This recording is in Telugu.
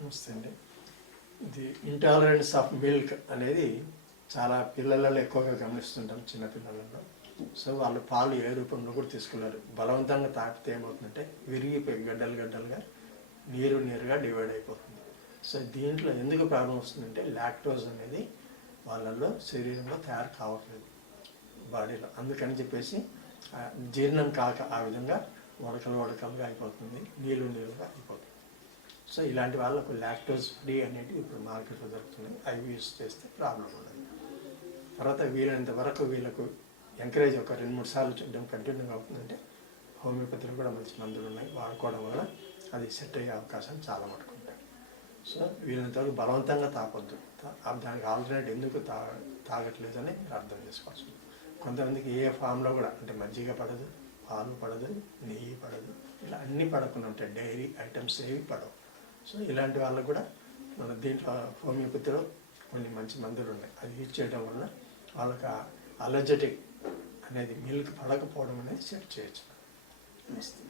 నమస్తే అండి ఇది ఇంటాలరెన్స్ ఆఫ్ మిల్క్ అనేది చాలా పిల్లలలో ఎక్కువగా గమనిస్తుంటాం చిన్నపిల్లలలో సో వాళ్ళు పాలు ఏ రూపంలో కూడా తీసుకున్నారు బలవంతంగా తాకితే ఏమవుతుందంటే విరిగిపోయి గడ్డలు గడ్డలుగా నీరు నీరుగా డివైడ్ అయిపోతుంది. సో దీంట్లో ఎందుకు ప్రాబ్లం వస్తుందంటే లాక్టోజ్ అనేది వాళ్ళల్లో శరీరంలో తయారు కావట్లేదు బాడీలో. అందుకని చెప్పేసి జీర్ణం కాక ఆ విధంగా వడకలు వడకలుగా అయిపోతుంది నీళ్ళు నీళ్ళుగా అయిపోతుంది. సో ఇలాంటి వాళ్ళకు లాక్టోజ్ ఫ్రీ అనేది ఇప్పుడు మార్కెట్లో దొరుకుతున్నాయి అవి యూస్ చేస్తే ప్రాబ్లం ఉండదు. తర్వాత వీలైనంత వరకు వీళ్ళకు ఎంకరేజ్ ఒక రెండు మూడు సార్లు చూడడం కంటిన్యూగా అవుతుందంటే హోమియోపతిలో కూడా మంచి మందులు ఉన్నాయి. వాడుకోవడం వల్ల అది సెట్ అయ్యే అవకాశం చాలా మటుకు ఉంటాయి సో వీళ్ళంత వరకు బలవంతంగా తాపొద్దు. దానికి ఆల్టర్నేట్ ఎందుకు తా తాగట్లేదని మీరు అర్థం చేసుకోవచ్చు. కొంతమందికి ఏ ఫామ్లో కూడా అంటే మజ్జిగ పడదు పాలు పడదు నెయ్యి పడదు ఇలా అన్నీ పడకుండా ఉంటాయి. డైరీ ఐటమ్స్ ఏవి పడవు. సో ఇలాంటి వాళ్ళకు కూడా మన దీంట్లో హోమియోపతిలో కొన్ని మంచి మందులు ఉన్నాయి అది యూజ్ చేయడం వల్ల వాళ్ళకి అలర్జెటిక్ అనేది మిల్క్ పడకపోవడం అనేది సెట్ చేయొచ్చు. నమస్తే.